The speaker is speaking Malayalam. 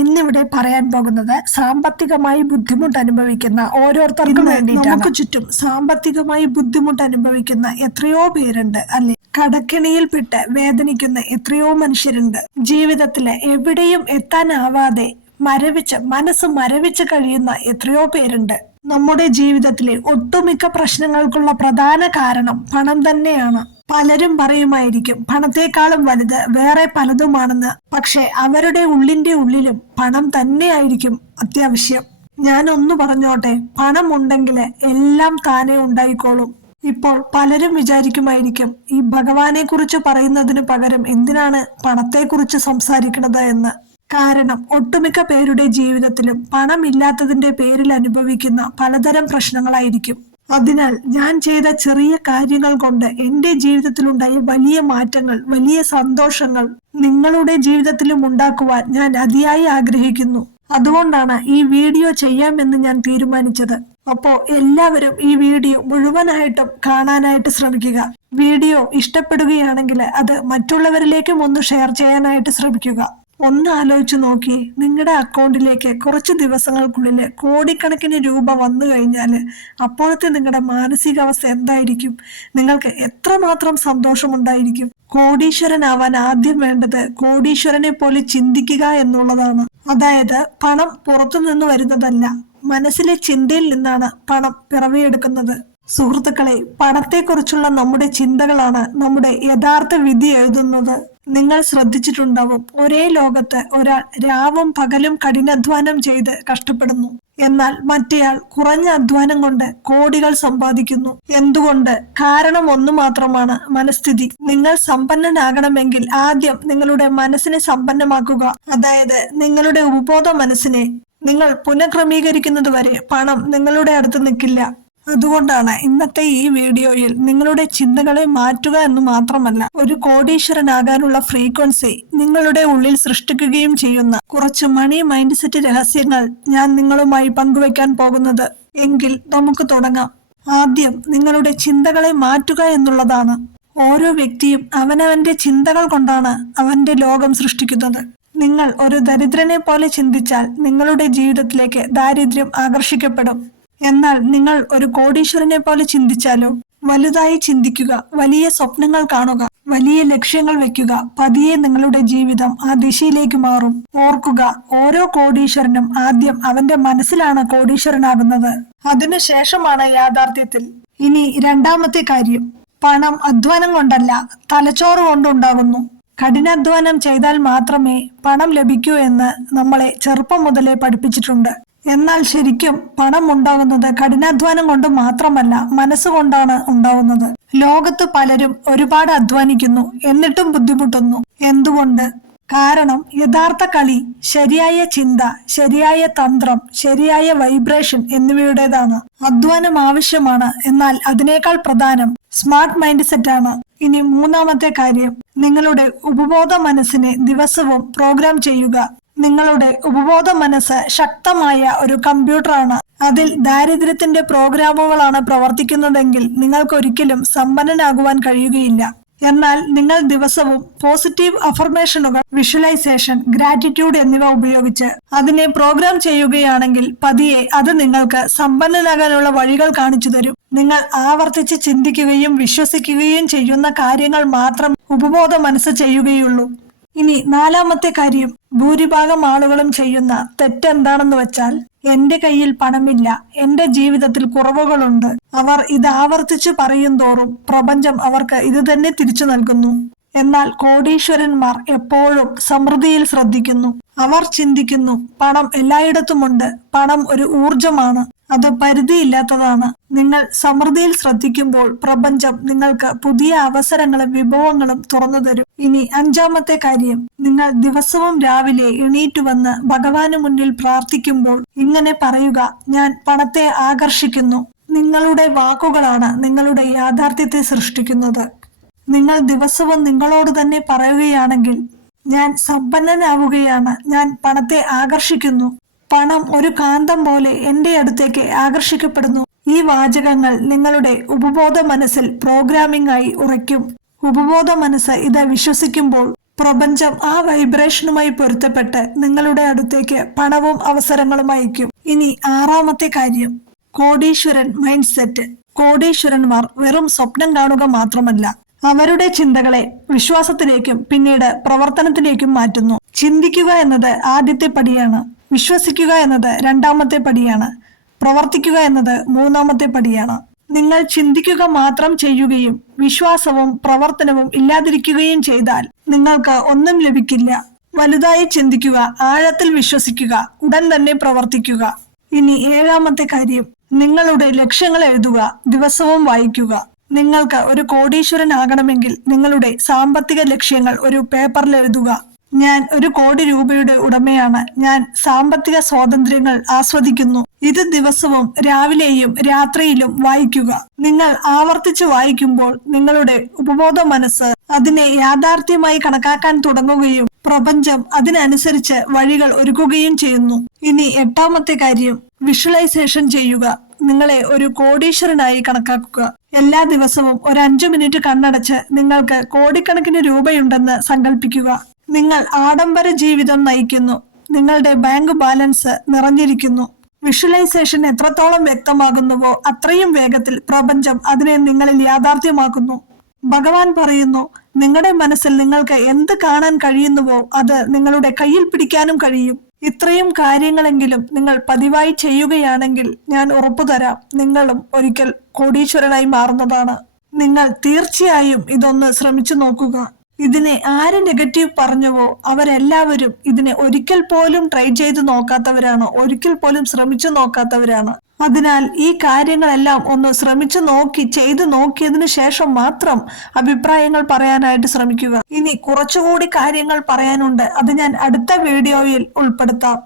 ഇന്നിവിടെ പറയാൻ പോകുന്നത് സാമ്പത്തികമായി ബുദ്ധിമുട്ട് അനുഭവിക്കുന്ന ഓരോരുത്തർക്കും വേണ്ടിയിട്ടാണ്. നമുക്ക് ചുറ്റും സാമ്പത്തികമായി ബുദ്ധിമുട്ട് അനുഭവിക്കുന്ന എത്രയോ പേരുണ്ട് അല്ലെ? കടക്കെണിയിൽപ്പെട്ട് വേദനിക്കുന്ന എത്രയോ മനുഷ്യരുണ്ട്. ജീവിതത്തില് എവിടെയും എത്താനാവാതെ മനസ്സ് മരവിച്ച് കഴിയുന്ന എത്രയോ പേരുണ്ട്. നമ്മുടെ ജീവിതത്തിലെ ഒട്ടുമിക്ക പ്രശ്നങ്ങൾക്കുള്ള പ്രധാന കാരണം പണം തന്നെയാണ്. പലരും പറയുമായിരിക്കും പണത്തെക്കാളും വലുത് വേറെ പലതുമാണെന്ന്. പക്ഷെ അവരുടെ ഉള്ളിലും പണം തന്നെയായിരിക്കും അത്യാവശ്യം. ഞാൻ ഒന്ന് പറഞ്ഞോട്ടെ, പണം ഉണ്ടെങ്കിൽ എല്ലാം താനെ ഉണ്ടായിക്കോളും. ഇപ്പോൾ പലരും വിചാരിക്കുമായിരിക്കും ഈ ഭഗവാനെ കുറിച്ച് പറയുന്നതിന് പകരം എന്തിനാണ് പണത്തെക്കുറിച്ച് സംസാരിക്കുന്നത് എന്ന്. കാരണം ഒട്ടുമിക്ക പേരുടെ ജീവിതത്തിലും പണമില്ലാത്തതിന്റെ പേരിൽ അനുഭവിക്കുന്ന പലതരം പ്രശ്നങ്ങളായിരിക്കും. അതിനാൽ ഞാൻ ചെയ്ത ചെറിയ കാര്യങ്ങൾ കൊണ്ട് എന്റെ ജീവിതത്തിലുണ്ടായ വലിയ മാറ്റങ്ങൾ, വലിയ സന്തോഷങ്ങൾ നിങ്ങളുടെ ജീവിതത്തിലും ഉണ്ടാക്കുവാൻ ഞാൻ അതിയായി ആഗ്രഹിക്കുന്നു. അതുകൊണ്ടാണ് ഈ വീഡിയോ ചെയ്യാമെന്ന് ഞാൻ തീരുമാനിച്ചത്. അപ്പോ എല്ലാവരും ഈ വീഡിയോ മുഴുവനായിട്ടും കാണാനായിട്ട് ശ്രമിക്കുക. വീഡിയോ ഇഷ്ടപ്പെടുകയാണെങ്കിൽ അത് മറ്റുള്ളവരിലേക്കും ഒന്ന് ഷെയർ ചെയ്യാനായിട്ട് ശ്രമിക്കുക. ഒന്ന് ആലോചിച്ച് നോക്കി, നിങ്ങളുടെ അക്കൗണ്ടിലേക്ക് കുറച്ച് ദിവസങ്ങൾക്കുള്ളിൽ കോടിക്കണക്കിന് രൂപ വന്നു കഴിഞ്ഞാൽ അപ്പോഴത്തെ നിങ്ങളുടെ മാനസികാവസ്ഥ എന്തായിരിക്കും? നിങ്ങൾക്ക് എത്രമാത്രം സന്തോഷമുണ്ടായിരിക്കും? കോടീശ്വരനാവാൻ ആദ്യം വേണ്ടത് കോടീശ്വരനെ പോലെ ചിന്തിക്കുക എന്നുള്ളതാണ്. അതായത് പണം പുറത്തുനിന്ന് വരുന്നതല്ല, മനസ്സിലെ ചിന്തയിൽ നിന്നാണ് പണം പിറവിയെടുക്കുന്നത്. സുഹൃത്തുക്കളെ, പണത്തെക്കുറിച്ചുള്ള നമ്മുടെ ചിന്തകളാണ് നമ്മുടെ യഥാർത്ഥ വിധി എഴുതുന്നത്. നിങ്ങൾ ശ്രദ്ധിച്ചിട്ടുണ്ടാവും, ഒരേ ലോകത്ത് ഒരാൾ രാവും പകലും കഠിനാധ്വാനം ചെയ്ത് കഷ്ടപ്പെടുന്നു. എന്നാൽ മറ്റേയാൾ കുറഞ്ഞ അധ്വാനം കൊണ്ട് കോടികൾ സമ്പാദിക്കുന്നു. എന്തുകൊണ്ട്? കാരണം ഒന്നു മാത്രമാണ്, മനസ്ഥിതി. നിങ്ങൾ സമ്പന്നനാകണമെങ്കിൽ ആദ്യം നിങ്ങളുടെ മനസ്സിനെ സമ്പന്നമാക്കുക. അതായത് നിങ്ങളുടെ ഉപബോധ മനസ്സിനെ നിങ്ങൾ പുനഃക്രമീകരിക്കുന്നത് വരെ പണം നിങ്ങളുടെ അടുത്ത് നിൽക്കില്ല. അതുകൊണ്ടാണ് ഇന്നത്തെ ഈ വീഡിയോയിൽ നിങ്ങളുടെ ചിന്തകളെ മാറ്റുക എന്ന് മാത്രമല്ല, ഒരു കോടീശ്വരനാകാനുള്ള ഫ്രീക്വൻസി നിങ്ങളുടെ ഉള്ളിൽ സൃഷ്ടിക്കുകയും ചെയ്യുന്ന കുറച്ച് മണി മൈൻഡ് സെറ്റ് രഹസ്യങ്ങൾ ഞാൻ നിങ്ങളുമായി പങ്കുവെക്കാൻ പോകുന്നത്. എങ്കിൽ നമുക്ക് തുടങ്ങാം. ആദ്യം നിങ്ങളുടെ ചിന്തകളെ മാറ്റുക എന്നുള്ളതാണ്. ഓരോ വ്യക്തിയും അവനവന്റെ ചിന്തകൾ കൊണ്ടാണ് അവന്റെ ലോകം സൃഷ്ടിക്കുന്നത്. നിങ്ങൾ ഒരു ദരിദ്രനെ പോലെ ചിന്തിച്ചാൽ നിങ്ങളുടെ ജീവിതത്തിലേക്ക് ദാരിദ്ര്യം ആകർഷിക്കപ്പെടും. എന്നാൽ നിങ്ങൾ ഒരു കോടീശ്വരനെ പോലെ ചിന്തിച്ചാലോ? വലുതായി ചിന്തിക്കുക, വലിയ സ്വപ്നങ്ങൾ കാണുക, വലിയ ലക്ഷ്യങ്ങൾ വെക്കുക. പതിയെ നിങ്ങളുടെ ജീവിതം ആ ദിശയിലേക്ക് മാറും. ഓർക്കുക, ഓരോ കോടീശ്വരനും ആദ്യം അവന്റെ മനസ്സിലാണ് കോടീശ്വരനാകുന്നത്. അതിനുശേഷമാണ് യാഥാർത്ഥ്യത്തിൽ. ഇനി രണ്ടാമത്തെ കാര്യം, പണം അധ്വാനം കൊണ്ടല്ല, തലച്ചോറ് കൊണ്ടുണ്ടാകുന്നു. കഠിനാധ്വാനം ചെയ്താൽ മാത്രമേ പണം ലഭിക്കൂ എന്ന് നമ്മളെ ചെറുപ്പം മുതലേ പഠിപ്പിച്ചിട്ടുണ്ട്. എന്നാൽ ശരിക്കും പണം ഉണ്ടാകുന്നത് കഠിനാധ്വാനം കൊണ്ട് മാത്രമല്ല, മനസ്സുകൊണ്ടാണ് ഉണ്ടാവുന്നത്. ലോകത്ത് പലരും ഒരുപാട് അധ്വാനിക്കുന്നു, എന്നിട്ടും ബുദ്ധിമുട്ടുന്നു. എന്തുകൊണ്ട്? കാരണം യഥാർത്ഥ കളി ശരിയായ ചിന്ത, ശരിയായ തന്ത്രം, ശരിയായ വൈബ്രേഷൻ എന്നിവയുടേതാണ്. അധ്വാനം ആവശ്യമാണ്, എന്നാൽ അതിനേക്കാൾ പ്രധാനം സ്മാർട്ട് മൈൻഡ് സെറ്റ് ആണ്. ഇനി മൂന്നാമത്തെ കാര്യം, നിങ്ങളുടെ ഉപബോധ മനസ്സിനെ ദിവസവും പ്രോഗ്രാം ചെയ്യുക. നിങ്ങളുടെ ഉപബോധ മനസ്സ് ശക്തമായ ഒരു കമ്പ്യൂട്ടറാണ്. അതിൽ ദാരിദ്ര്യത്തിന്റെ പ്രോഗ്രാമുകളാണ് പ്രവർത്തിക്കുന്നതെങ്കിൽ നിങ്ങൾക്ക് ഒരിക്കലും സമ്പന്നനാകുവാൻ കഴിയുകയില്ല. എന്നാൽ നിങ്ങൾ ദിവസവും പോസിറ്റീവ് അഫർമേഷനുകൾ, വിഷ്വലൈസേഷൻ, ഗ്രാറ്റിറ്റ്യൂഡ് എന്നിവ ഉപയോഗിച്ച് അതിനെ പ്രോഗ്രാം ചെയ്യുകയാണെങ്കിൽ പതിയെ അത് നിങ്ങൾക്ക് സമ്പന്നനാകാനുള്ള വഴികൾ കാണിച്ചു തരും. നിങ്ങൾ ആവർത്തിച്ച് ചിന്തിക്കുകയും വിശ്വസിക്കുകയും ചെയ്യുന്ന കാര്യങ്ങൾ മാത്രം ഉപബോധ മനസ്സ് ചെയ്യുകയുള്ളൂ. ഇനി നാലാമത്തെ കാര്യം, ഭൂരിഭാഗം ആളുകളും ചെയ്യുന്ന തെറ്റെന്താണെന്ന് വെച്ചാൽ, എന്റെ കയ്യിൽ പണമില്ല, എന്റെ ജീവിതത്തിൽ കുറവുകളുണ്ട്. അവർ ഇത് ആവർത്തിച്ചു പറയും തോറും പ്രപഞ്ചം അവർക്ക് ഇത് തന്നെ തിരിച്ചു നൽകുന്നു. എന്നാൽ കോടീശ്വരന്മാർ എപ്പോഴും സമൃദ്ധിയിൽ ശ്രദ്ധിക്കുന്നു. അവർ ചിന്തിക്കുന്നു, പണം എല്ലായിടത്തുമുണ്ട്, പണം ഒരു ഊർജമാണ്, അത് പരിധിയില്ലാത്തതാണ്. നിങ്ങൾ സമൃദ്ധിയിൽ ശ്രദ്ധിക്കുമ്പോൾ പ്രപഞ്ചം നിങ്ങൾക്ക് പുതിയ അവസരങ്ങളും വിഭവങ്ങളും തുറന്നു തരും. ഇനി അഞ്ചാമത്തെ കാര്യം, നിങ്ങൾ ദിവസവും രാവിലെ എണീറ്റ് വന്ന് ഭഗവാന് മുന്നിൽ പ്രാർത്ഥിക്കുമ്പോൾ ഇങ്ങനെ പറയുക, ഞാൻ പണത്തെ ആകർഷിക്കുന്നു. നിങ്ങളുടെ വാക്കുകളാണ് നിങ്ങളുടെ യാഥാർത്ഥ്യത്തെ സൃഷ്ടിക്കുന്നത്. നിങ്ങൾ ദിവസവും നിങ്ങളോട് തന്നെ പറയുകയാണെങ്കിൽ, ഞാൻ സമ്പന്നനാവുകയാണ്, ഞാൻ പണത്തെ ആകർഷിക്കുന്നു, പണം ഒരു കാന്തം പോലെ എന്റെ അടുത്തേക്ക് ആകർഷിക്കപ്പെടുന്നു. ഈ വാചകങ്ങൾ നിങ്ങളുടെ ഉപബോധ മനസ്സിൽ പ്രോഗ്രാമിംഗ് ആയി ഉറയ്ക്കും. ഉപബോധ മനസ്സ് ഇത് വിശ്വസിക്കുമ്പോൾ പ്രപഞ്ചം ആ വൈബ്രേഷനുമായി പൊരുത്തപ്പെട്ട് നിങ്ങളുടെ അടുത്തേക്ക് പണവും അവസരങ്ങളും അയക്കും. ഇനി 6ാമത്തെ കാര്യം, കോടീശ്വരൻ മൈൻഡ് സെറ്റ്. കോടീശ്വരന്മാർ വെറും സ്വപ്നം കാണുക മാത്രമല്ല, അവരുടെ ചിന്തകളെ വിശ്വാസത്തിലേക്കും പിന്നീട് പ്രവർത്തനത്തിലേക്കും മാറ്റുന്നു. ചിന്തിക്കുക എന്നത് ആദ്യത്തെ പടിയാണ്, വിശ്വസിക്കുക എന്നത് 2ാമത്തെ പടിയാണ്, പ്രവർത്തിക്കുക എന്നത് 3ാമത്തെ പടിയാണ്. നിങ്ങൾ ചിന്തിക്കുക മാത്രം ചെയ്യുകയും വിശ്വാസവും പ്രവർത്തനവും ഇല്ലാതിരിക്കുകയും ചെയ്താൽ നിങ്ങൾക്ക് ഒന്നും ലഭിക്കില്ല. വലുതായി ചിന്തിക്കുക, ആഴത്തിൽ വിശ്വസിക്കുക, ഉടൻ തന്നെ പ്രവർത്തിക്കുക. ഇനി 7ാമത്തെ കാര്യം, നിങ്ങളുടെ ലക്ഷ്യങ്ങൾ എഴുതുക, ദിവസവും വായിക്കുക. നിങ്ങൾക്ക് ഒരു കോടീശ്വരനാകണമെങ്കിൽ നിങ്ങളുടെ സാമ്പത്തിക ലക്ഷ്യങ്ങൾ ഒരു പേപ്പറിൽ എഴുതുക. ഞാൻ 1 കോടി രൂപയുടെ ഉടമയാണ്, ഞാൻ സാമ്പത്തിക സ്വാതന്ത്ര്യങ്ങൾ ആസ്വദിക്കുന്നു. ഇത് ദിവസവും രാവിലെയും രാത്രിയിലും വായിക്കുക. നിങ്ങൾ ആവർത്തിച്ച് വായിക്കുമ്പോൾ നിങ്ങളുടെ ഉപബോധ മനസ്സ് അതിനെ യാഥാർത്ഥ്യമായി കണക്കാക്കാൻ തുടങ്ങുകയും പ്രപഞ്ചം അതിനനുസരിച്ച് വഴികൾ ഒരുക്കുകയും ചെയ്യുന്നു. ഇനി 8ാമത്തെ കാര്യം, വിഷ്വലൈസേഷൻ ചെയ്യുക. നിങ്ങളെ ഒരു കോടീശ്വരനായി കണക്കാക്കുക. എല്ലാ ദിവസവും ഒരു 5 മിനിറ്റ് കണ്ണടച്ച് നിങ്ങൾക്ക് കോടിക്കണക്കിന് രൂപയുണ്ടെന്ന് സങ്കല്പിക്കുക. നിങ്ങൾ ആഡംബര ജീവിതം നയിക്കുന്നു, നിങ്ങളുടെ ബാങ്ക് ബാലൻസ് നിറഞ്ഞിരിക്കുന്നു. വിഷ്വലൈസേഷൻ എത്രത്തോളം വ്യക്തമാകുന്നുവോ അത്രയും വേഗത്തിൽ പ്രപഞ്ചം അതിനെ നിങ്ങളിൽ യാഥാർത്ഥ്യമാക്കുന്നു. ഭഗവാൻ പറയുന്നു, നിങ്ങളുടെ മനസ്സിൽ നിങ്ങൾക്ക് എന്ത് കാണാൻ കഴിയുന്നുവോ അത് നിങ്ങളുടെ കയ്യിൽ പിടിക്കാനും കഴിയും. ഇത്രയും കാര്യങ്ങളെങ്കിലും നിങ്ങൾ പതിവായി ചെയ്യുകയാണെങ്കിൽ ഞാൻ ഉറപ്പു തരാം, നിങ്ങളും ഒരിക്കൽ കോടീശ്വരനായി മാറുന്നതാണ്. നിങ്ങൾ തീർച്ചയായും ഇതൊന്ന് ശ്രമിച്ചു നോക്കുക. ഇതിനെ ആര് നെഗറ്റീവ് പറഞ്ഞുവോ അവരെല്ലാവരും ഇതിനെ ഒരിക്കൽ പോലും ട്രൈ ചെയ്ത് നോക്കാത്തവരാണ്, ഒരിക്കൽ പോലും ശ്രമിച്ചു നോക്കാത്തവരാണ്. അതിനാൽ ഈ കാര്യങ്ങളെല്ലാം ഒന്ന് ശ്രമിച്ചു നോക്കി, ചെയ്തു നോക്കിയതിനു ശേഷം മാത്രം അഭിപ്രായങ്ങൾ പറയാനായിട്ട് ശ്രമിക്കുക. ഇനി കുറച്ചുകൂടി കാര്യങ്ങൾ പറയാനുണ്ട്, അത് ഞാൻ അടുത്ത വീഡിയോയിൽ ഉൾപ്പെടുത്താം.